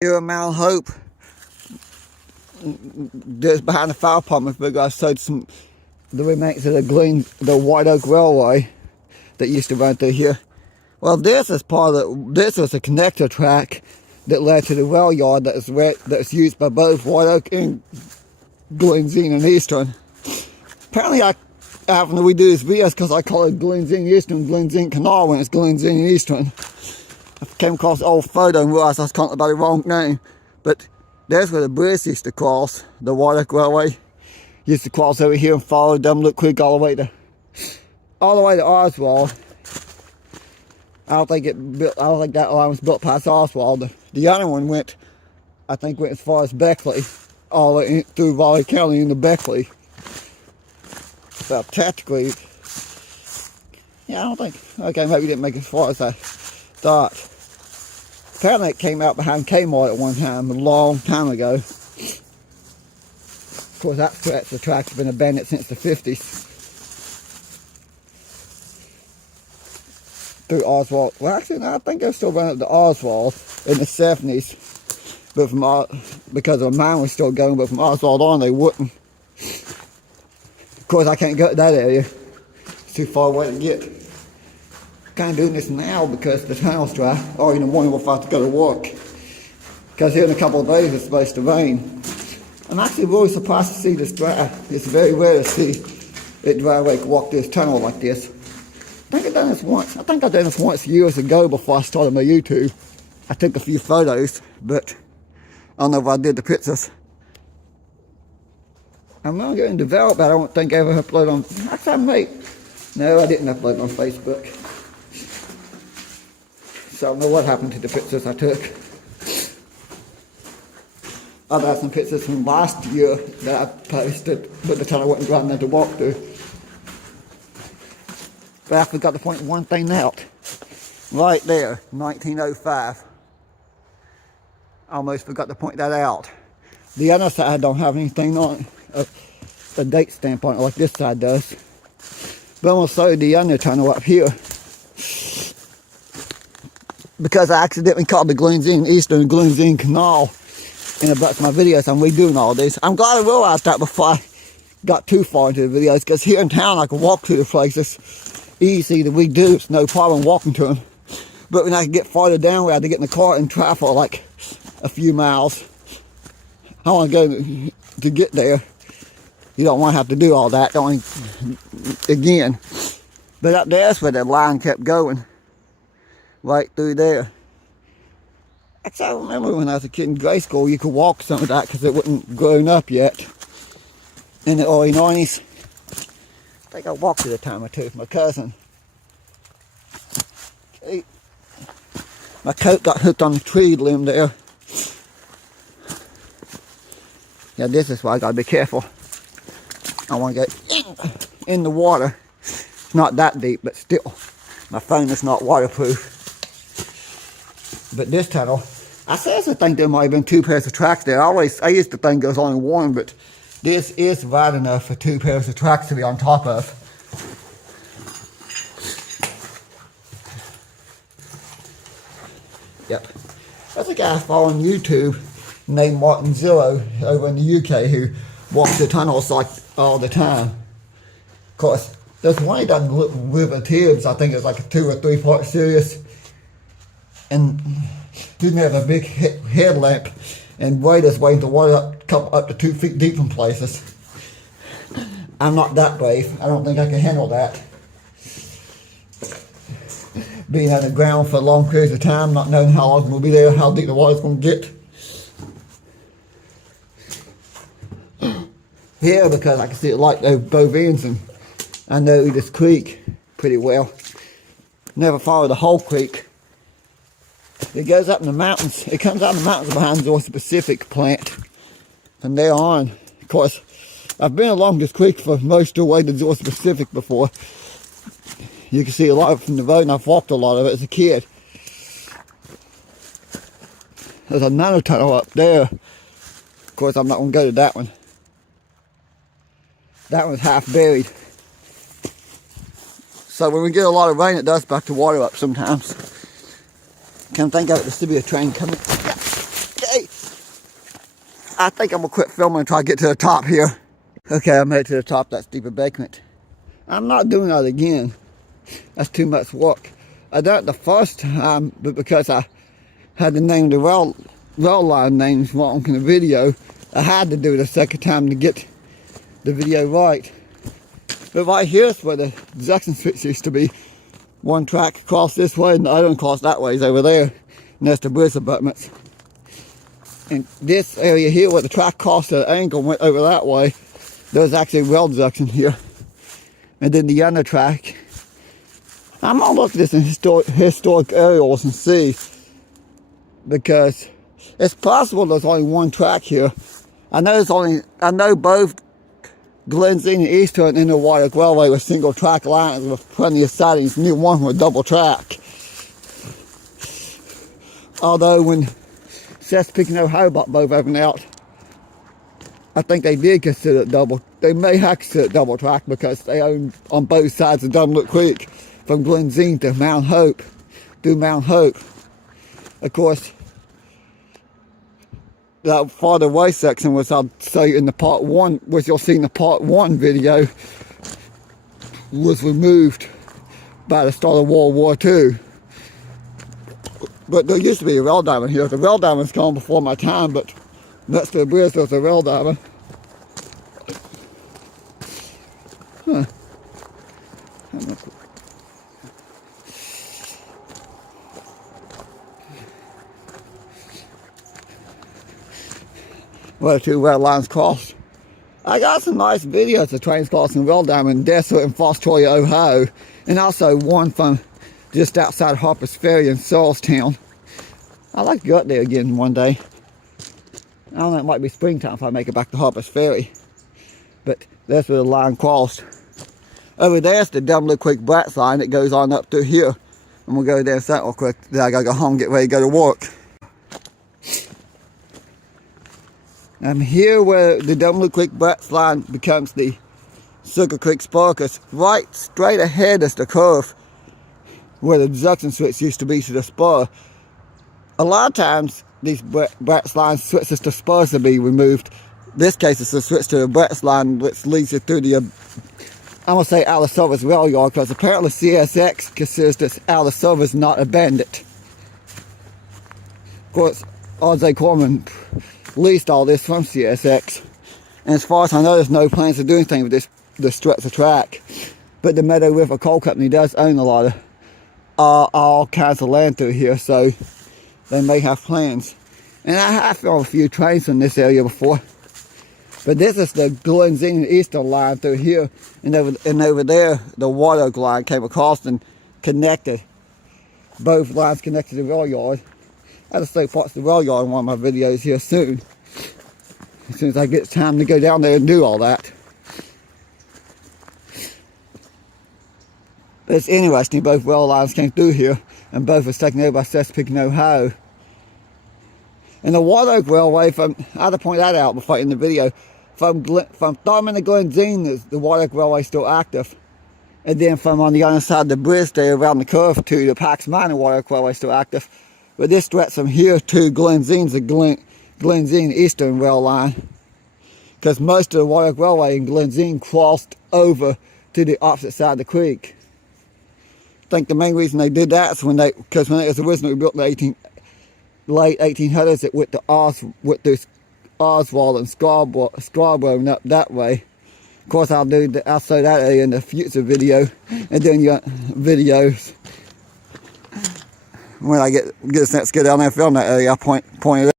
Here at Mount Hope, just behind the fire department, because I showed the remains of the White Oak Railway that used to run through here. Well, this is this was a connector track that led to the rail yard that's used by both White Oak and Glendzine and Eastern. Apparently, I having to redo this video because I call it Glendzine Eastern, Glendzine Canal when it's Glendzine Eastern. I came across an old photo and realized I was calling it by the wrong name. But there's where the bridge used to cross, the White Oak Railway. Used to cross over here and follow Dumblett Creek all the way to Oswald. I don't think that line was built past Oswald. The other one went as far as Beckley, all the way through Raleigh County into Beckley. So technically, yeah, I don't think, okay, maybe it didn't make it as far as I thought. Apparently it came out behind Kmart at one time, a long time ago. Of course, that stretch of track's been abandoned since the 50s. Through Oswald. Well, actually, no, I think they're still running up to Oswald in the 70s. But because the mine was still going, but from Oswald on, they wouldn't. Of course, I can't go to that area. It's too far away to get. Kind of doing this now because the tunnel's dry, or in the morning we'll have to go to work. Because here in a couple of days it's supposed to rain. I'm actually really surprised to see this dry. It's very rare to see it dry where you can walk this tunnel like this. I think I've done this once. I think I did this once years ago before I started my YouTube. I took a few photos, but I don't know if I did the pictures. I'm not getting developed, but I don't think I ever uploaded on. Actually, I may. No, I didn't upload on Facebook. So I don't know what happened to the pictures I took. I've had some pictures from last year that I posted, but the tunnel wasn't dry enough to walk through. But I forgot to point one thing out. Right there, 1905. I almost forgot to point that out. The other side don't have anything on it, a date stamp on it like this side does. But I'm going to show you the other tunnel up here. Because I accidentally called the Glendzine Eastern Glendzine Canal in a bunch of my videos. I'm redoing all this. I'm glad I realized that before I got too far into the videos, because here in town I can walk to the places easy to redo. It's no problem walking to them. But when I get farther down, we have to get in the car and travel like a few miles. I want to go to get there. You don't want to have to do all that, don't you? Again. But up there's where that line kept going. Right through there. Actually, I remember when I was a kid in grade school, you could walk some of that because it wasn't grown up yet. In the early 90s. I think I walked it a time or two with my cousin. My coat got hooked on the tree limb there. Yeah, this is why I gotta be careful. I want to get in the water. It's not that deep, but still. My phone is not waterproof. But this tunnel, I seriously think there might have been two pairs of tracks there. I used to think there was only one, but this is wide enough for two pairs of tracks to be on top of. Yep. There's a guy I follow on YouTube named Martin Zero over in the UK who walks the tunnels like all the time. Of course, there's one he done with Tibbs. I think it's like a 2 or 3 part series. And he may have a big headlamp and wade his way into water up to 2 feet deep in places. I'm not that brave. I don't think I can handle that. Being underground for long periods of time, not knowing how long we'll be there, how deep the water's going to get. Here, because I can see it like those bovines, and I know this creek pretty well. Never followed the whole creek. It goes up in the mountains. It comes out in the mountains behind Georgia Pacific plant. From there on, of course, I've been along this creek for most of the way to Georgia Pacific before. You can see a lot of it from the road, and I've walked a lot of it as a kid. There's another tunnel up there. Of course, I'm not going to go to that one. That one's half buried. So when we get a lot of rain, it does back the water up sometimes. Can't think of it, there should be a train coming. Yeah. I think I'm gonna quit filming until I get to the top here. Okay, I made it to the top of that steep embankment. I'm not doing that again. That's too much work. I done it the first time, but because I had to name the rail line names wrong in the video, I had to do it a second time to get the video right. But right here is where the junction switch used to be. One track across this way and the other one across that way is over there. And that's the bridge abutments. And this area here where the track crossed the angle went over that way, there's actually a rail junction here. And then the other track. I'm gonna look at this in historic aerials and see, because it's possible there's only one track here. I know both Glenzine and Eastern and the White Oak Railway with single track lines with plenty of sidings. New one with double track. Although when Chesapeake and Ohio bought both of them out, I think they did consider it double. They may have considered it double track because they own on both sides of Dunlop Creek from Glenzine to Mount Hope, through Mount Hope. Of course, that farther away section, which I'll say in the part one, which you'll see in the part one video, was removed by the start of World War II. But there used to be a rail diamond here. The rail diamond's gone before my time, but next to the bridge there's a rail diamond. Huh. Where the two rail lines crossed. I got some nice videos of trains crossing rail diamond in Desolate and Fostoria, Ohio, and also one from just outside Harper's Ferry in Searlestown. I'd like to go up there again one day. I don't know, it might be springtime if I make it back to Harper's Ferry. But that's where the line crossed. Over there's the Dunlop Creek Bratz line that goes on up through here. And we'll go there in a second real quick. Then I gotta go home and get ready to go to work. I'm here where the Dunlop Creek Bratz line becomes the Sugar Creek Spur, because right straight ahead is the curve where the junction switch used to be to the spur. A lot of times these Bratz lines switches to spurs to be removed. In this case it's a switch to the Bratz line which leads you through the, I'm going to say out of service rail yard, because apparently CSX considers this out of service not abandoned. Of course, R.J. Corman leased all this from CSX. And as far as I know, there's no plans to do anything with this stretch of track. But the Meadow River Coal Company does own a lot of all kinds of land through here, so they may have plans. And I have filmed a few trains in this area before. But this is the Glenzine Eastern line through here, and over there, the White Oak line came across and connected. Both lines connected to the rail yard. I'll just show parts of the rail yard in one of my videos here soon. As soon as I get time to go down there and do all that. But it's interesting, both rail lines came through here, and both was taken over by Chesapeake and Ohio. And the White Oak Railway, I had to point that out before in the video, from Thurman to Glenzine, the White Oak Railway is still active. And then from on the other side of the bridge there around the curve to the Pax Minor White Oak Railway is still active. But this stretch from here to Glenzine's the Glenzine Eastern rail line. Because most of the White Oak Railway in Glenzine crossed over to the opposite side of the creek. I think the main reason they did that is because when it was originally built in the late 1800s, it went through Oswald and Scarborough and up that way. Of course, I'll show that area in the future video, and then you got videos when I get a chance to go down there and film that area. I'll point it out.